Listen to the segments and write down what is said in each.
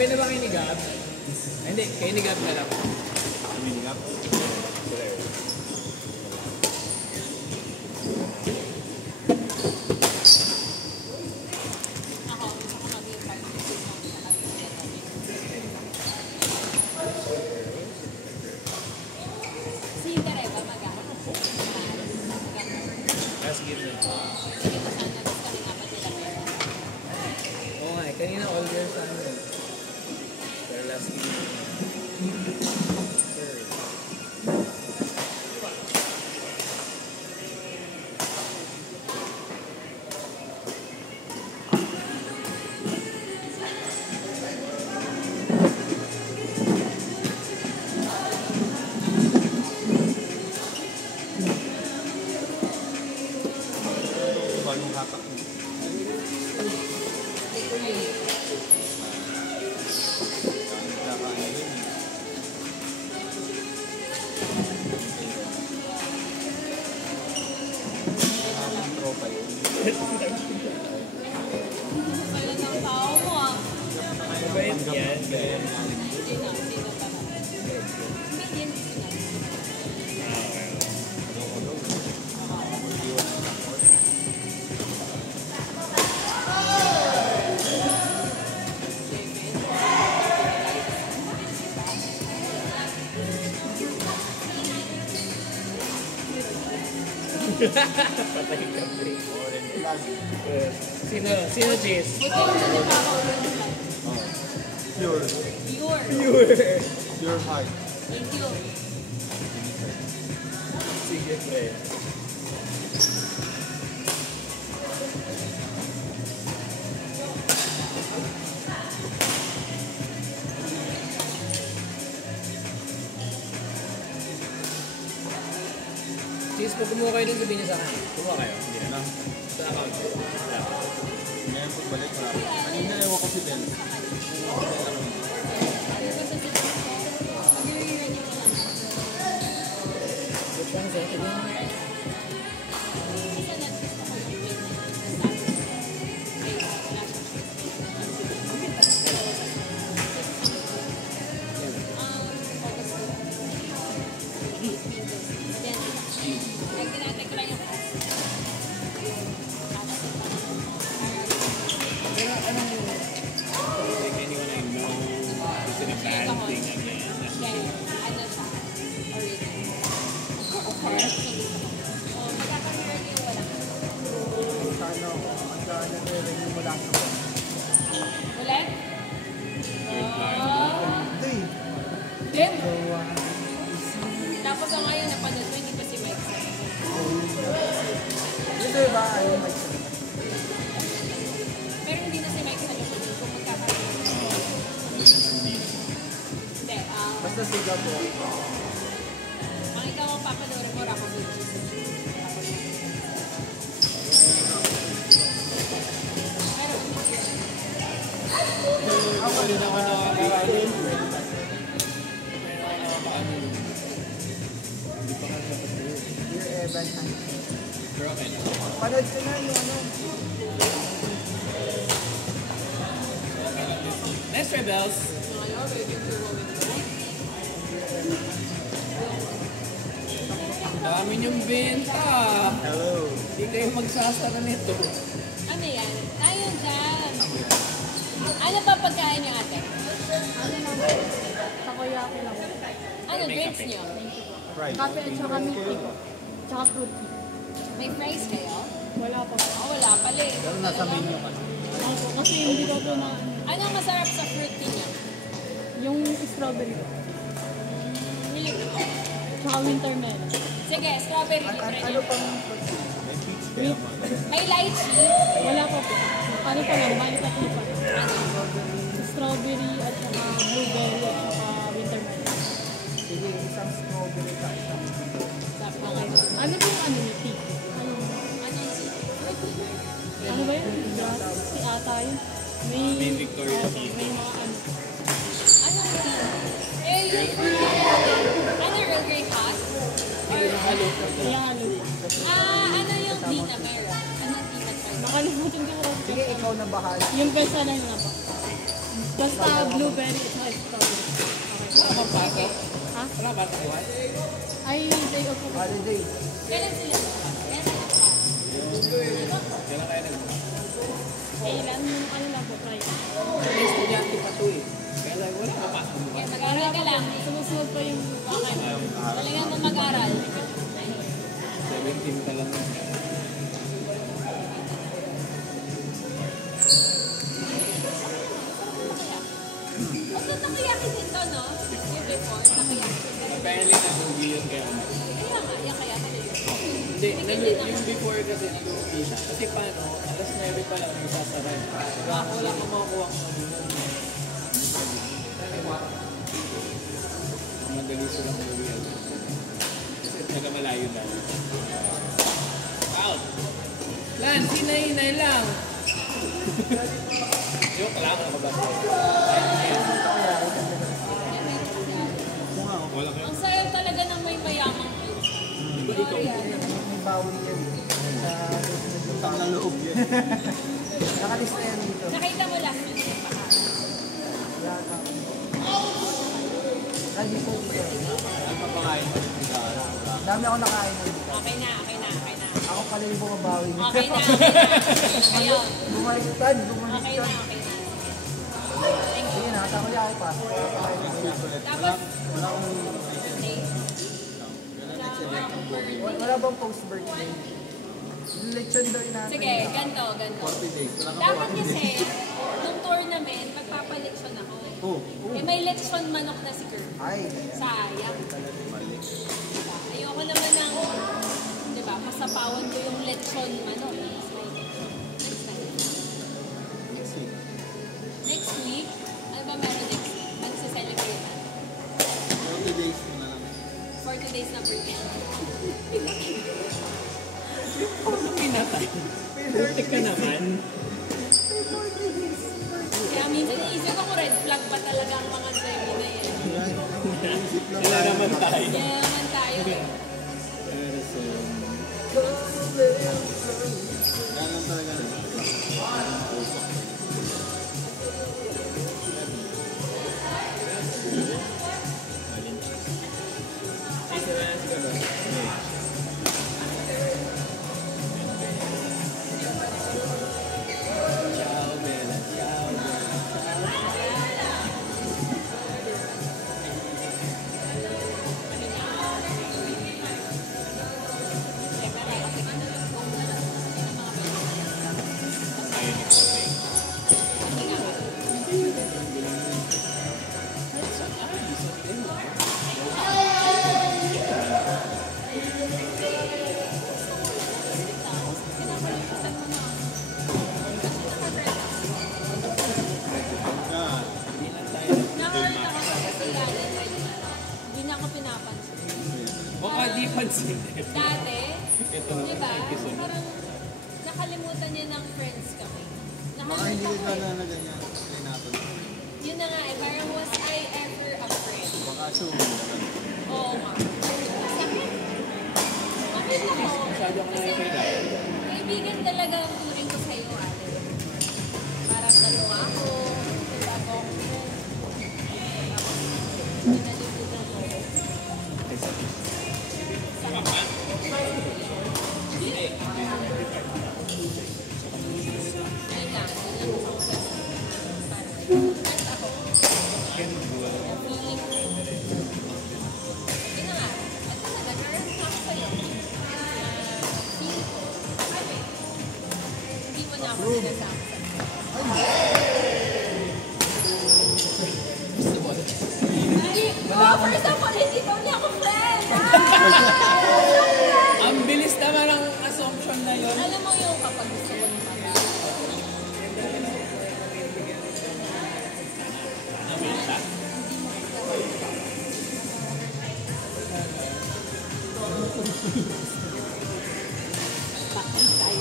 Pwede ba kayo ni Gab? Hindi, kayo ni Gab na lang. Kami ni Gab? Kanina all years ano eh. Pero last week. Bagong hatak mo. Patay ka, pre. Sino Jess? Pure. Pure high. Thank you. Sige, pre. Cheese, pag kumuha kayo dun, sabihin niyo sa akin. Kumuha kayo? Hindi na. Sa account ko. Ngayon pagbalik ko lang. Kanina ewan ko si Del. Which one is it again? Ulit? Dem! Tapos ang ngayon napanood mo, hindi pa si Mike. Ito ba ayaw Mike? Pero hindi na si Mike sa loob kung magkakaroon. Hindi. Basta sigaw po. Ang ikaw ang papanoorin mo, Rako Beach. Ako din ako nakakarating. Dear Evan, panood ko na yung ano. Next Rebels. Dami niyong benta. Hello. Hindi kayo magsasara nito. Ano yan? Tayo dyan. Ano pa pagkain niyo, ate? Ano lang? Takoyaki lang. Ano drinks niyo? Fried. Kape at saka milk tea. Tsaka fruit tea. May fries kayo? Wala pa. Wala pala eh. Pero nasa menu ka. Ako, kasi hindi ko ito na Ano ang masarap sa fruit tea niya? yung strawberry. Milk. Tsaka winter melon. Sige, strawberry libre niyo. May peach kaya man. May lychee. Wala pa po. Ano pa lang, bali tatlo pa. Ano? Strawberry at saka blueberry at saka winter melon. Sige, isang strawberry ka, isang Sabi ko kayo. Ano po yung ano yung tea? Ano? Ano ba yun? Grass? Tea ata yun. May Victoria may mga ano. Ano tea? Eh, ano Earl Grey hot? Or, halo. Kaya halo. ano yung tea na meron? Anong tea na meron? Nakalimutan ko po. Sige, ikaw na bahala. Yung best seller na po. Basta blueberry at saka strawberry. Okay. Wala bang pasok? Ha? Wala ba takuan? Ay, day off ako. Holiday. Kailan sila? Kailan sila? Kailan kayo nag-bukas? Kailan yung ano lang po, try. May estudyante pa to eh. Kaya wala ka pasok bukas. Kaya mag-aral ka lang. Sumusunod pa yung bakit. Talagang mo mag-aral. 17 ka lang. O, so takoyaki din to, no? Yung before, takoyaki. Apparently, nasugi yun kaya ano. Kaya nga, yan kaya talaga. Hindi, yung before kasi nasugi siya. Kasi paano, alas 9 pa lang yung sasara. Wala kang makukuha ang magunan. Madali silang uwi agad. Kasi nagamalayo na. Out! Lan, hinay-hinay lang! Joke lang ako ba? Wala kayo. Ang sayo talaga ng may mayamang pizza. May bawi yan. Sa susunod yung Tang na loob yan. Nakalista yan dito. Nakita mo last week yung baka. Wala na. Nandito dito. Ang papakain mo. Dami ako nakain mo dito. Okay na. Ako pala yung bumabawi. Okay na. Ngayon. Bumaliktad. Okay na. Thank you. Sige na, takoyaki pa. Tapos, Wala akong birthday. Wala bang post-birthday? Yung lechon daw inaantay. Sige, ganito. 40 days. Wala ka Dapat kasi, nung tournament, magpapalechon ako. Oh, Eh, may lechon manok na si Kurt. Ay, Sayang. mali. Diba? Ayoko naman ng, di ba, masapawan ko yung lechon manok. Next time. Next week. Next week, ano ba meron next week? Ano sa celebrate natin? 40 days mo na lang. 40 days na birthday. Ano pinatay? Putik ka naman. Kaya minsan iisip ko red flag pa talaga ang mga Gemini eh. Wala naman tayo. Kaya naman tayo eh. Ganun talaga. Ciao, Bella. Ciao, Bella. Pagka, Nakakita ko sa kasiyanan hindi na ako pinapansin. Baka di pansin. Dati, Ito naman, di ba, thank you so much. parang nakalimutan niya ng friends kami. baka hindi Nakalimutan ka ko na ganyan. Pinato. yun na nga eh, parang was I ever a friend? Baka assume. Oo nga. Sakit. Bakit ako? Masyado ka Kasi nakikailangan. kaibigan talaga ang turing ko sa'yo, ate. Parang naluwa ako, bago ako friend. Nalilimutan ko. Ayun lang. First ako. Feeling. Yun na nga. At talaga, nararamdaman ako sa'yo. Feeling ko. Hindi mo na ako sinasama sa Hindi. First of all, hindi daw niya ako friend. Ang bilis naman ang assumption na yun. Alam mo yung kapag gusto ko ng bata. Bakit tayo?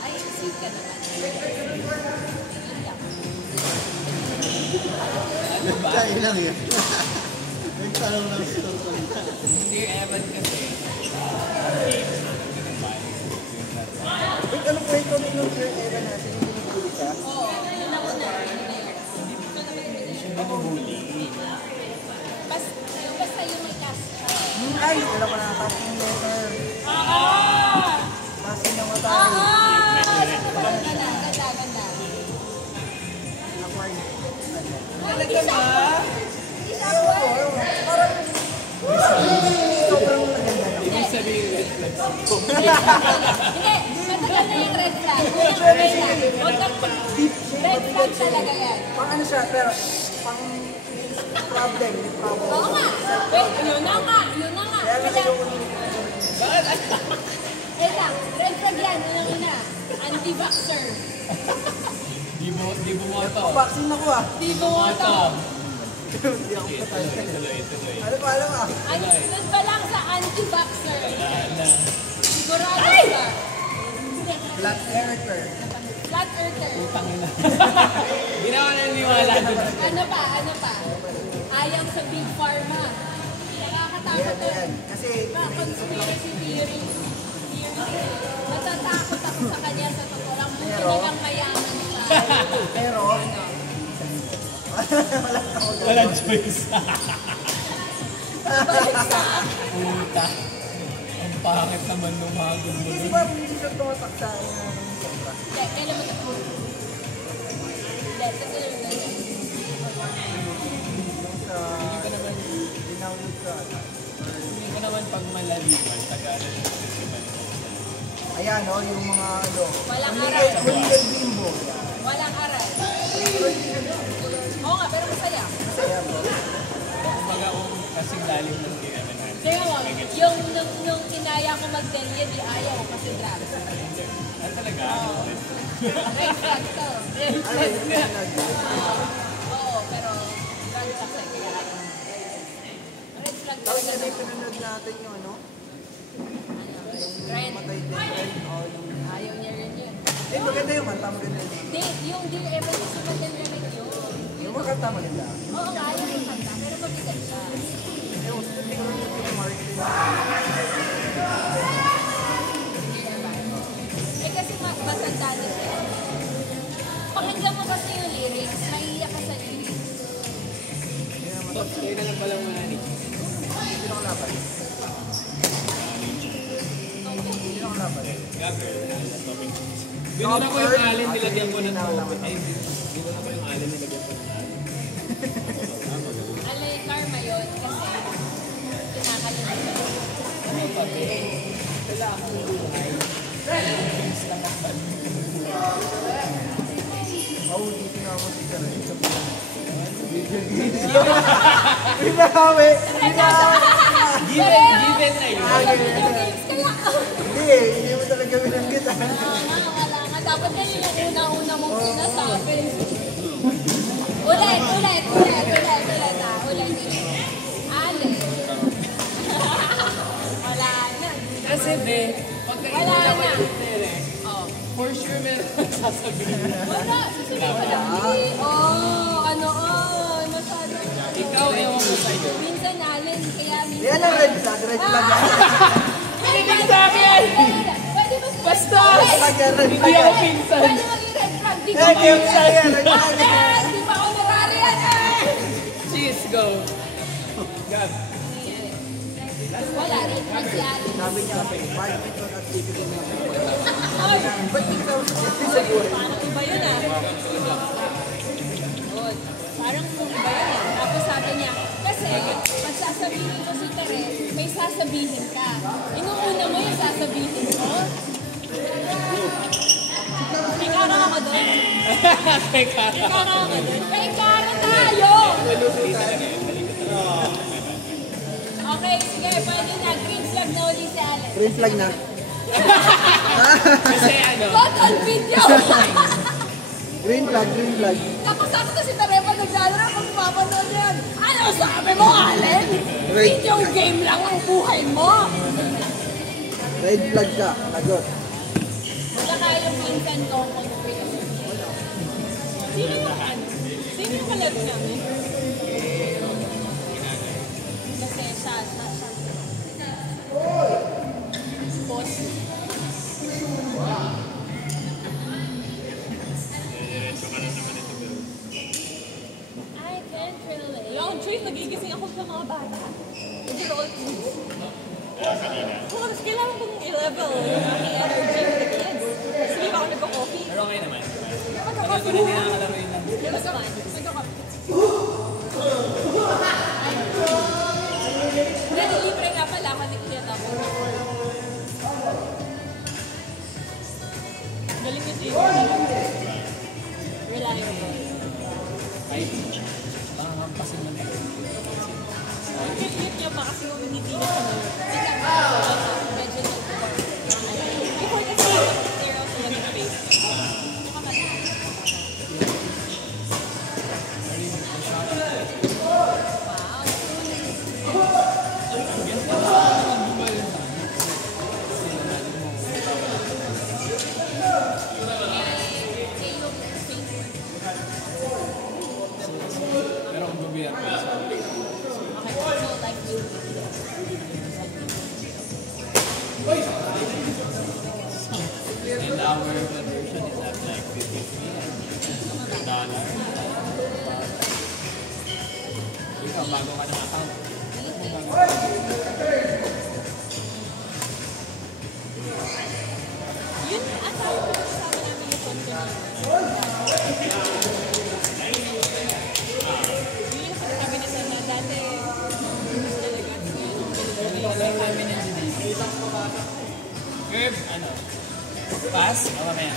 Ay, sweet ka naman. Kaya lang yun. Nagtanong ng store ko nila. Hindi, Evan kasi. Wait, ano po ito nung Sir Evan natin? Hindi nabuli ka? Oo, yun ako na. Basta yung may cast. Ay, alam ko na. Passing letter. Passing na matay. Ganda. Acquired. Talaga ba? Hindi siya awkward. Parang sobrang maganda na. Ibig sabihin, red flags ko. Hindi, matagal na yung red flag. Okay lang. Huwag kang red flag talaga yan. Pang ano siya, pero pang problem. Oo nga. Wait, yun na nga. Kaya nga Kaya, yung eh lang, red flag yan. Una. Anti-vaxxer. Di bumoto. vaccine ako ah. Di bumoto. Hindi ako patay. Tuloy. Ano pa? Doon pa lang sa anti-vaxxer. Wala. Sigurado ka. Flat earther. Flat earther. Tangina. Hindi na ako naniniwala doon. Ano pa? Ayaw sa big pharma. Nakakatakot to. Yan. Kasi Conspiracy theory. Natatakot ako sa kanya sa totoo lang. Buti Pero- na lang mayaman siya. pero Walang choice. Balik sa Puta. Ang pangit naman nung mga gulo. hindi ba hindi siya tumatak sa akin na ng sobra? Hindi, kailan mo ito? Hindi, kasi lang ganyan. Yung sa dinownload ka. Hindi ko naman pag malaliman, Tagalog yung festival. Ayan o, yung mga ano. Walang Hulil aral. Bimbo. Walang aral. Oo nga, pero masaya. Masaya bro. Kumbaga kung kasing lalim ng kinaman natin. Kaya mo, yung nung kinaya ko mag-delya, di ayaw kasi drugs. Ano talaga? Red flag to. Ano yung pinag- Oo, pero drugs kasi. Red flag Tapos talaga. na yung pinanood natin yung ano. Red. Matay din red. Oh, yung... Ayaw niya rin yun. Eh, maganda yung kanta. Maganda yun. Di, yung Dear Evan kasi maganda rin yun. Yung mga kanta maganda. Oo nga, ayaw yung kanta, pero mabigat siya. Eh, gusto ko yung marketing. Dear Evan. Eh kasi matanda na siya. Pakinggan mo kasi yung lyrics, maiiyak ka sa lyrics. Kaya na lang palang mani. Hindi na ako laban. Hindi na ako laban. Binura ko yung alin, nilagyan ko ng moment. Ay, binura ko yung alin, nilagyan ko ng alin. Alay, karma yun kasi kinakalimutan. Ano pa, be? Kailangan ko buhay. Things na kapal. Oh, dito na ako si Karay. Binahawi! Given na yun. Video games kaya. Hindi eh, hindi mo talaga binanggit ah. Wala nga. Dapat yan yung una-una mong sinasabi. Ulit. Alin. Wala na. Kasi, be, pagka Wala inuna ko na. yung direct, for sure meron sasabihin. Wala. Susunod ko lang. Masyado. Ikaw, ewan ko sa'yo. Minsan alin, kaya minsan. Yan ang red flag yan. Pwede sa akin! Pwede ba? Basta! Hindi ako pinsan. Pwede maging red flag. Di ko Hindi ako sa'yo, red flag. Di ba ako narariyan eh? Cheese, go! Gab. Wala, red flag si Alin. Sabi niya, bakit ito at dito ko na. Ay! Ba't ikaw sa buhay? Parang iba yun ah. Good. Parang iba yun ah. Tapos sabi niya, kasi pag sasabihin ko si Tere, may sasabihin ka. Inuuna mo yung sasabihin ko. May kara ako doon. May kara ako doon. May kara tayo! Okay, sige, pwede na. Green flag na uli si Alex. Green flag na. Kasi ano, Not on video! Green flag. Tapos ako na si Tarepa naglalaro kung papanood yan. Ano sabi mo, Allen? Video game lang ang buhay mo. Red flag ka, lagot. Wala kayong minsan ko kung Sino yung ano? Sino yung kalab namin? Boss. I can't relate. Yung Trace, nagigising ako sa mga bata. Overall foods. Oo, tapos kailangan kong i-level yung aking energy with the kids. Tapos hindi pa ako nagko-coffee. Pero okay naman. Tagal ko na nakakalaro yun lang. It was fun. Dahil libre nga pala ako nakikita ko. Galing ni Jay. Reliable. Ay, pangampasin lang tayo. Ang cute niya pa kasi yung hindi niya sa nerd. Medyo nag-work. Before kasi zero sa yung face. Pero kung gubiyar ko sa and our version is at like $53. Ikaw, bago ka ng account. Yun, ata yung pinag-usapan namin yung phone ko na. Yun yung sabi niya sa na dati, talaga, Laro namin yan si Dave. Curve, ano? Pass? O mamaya.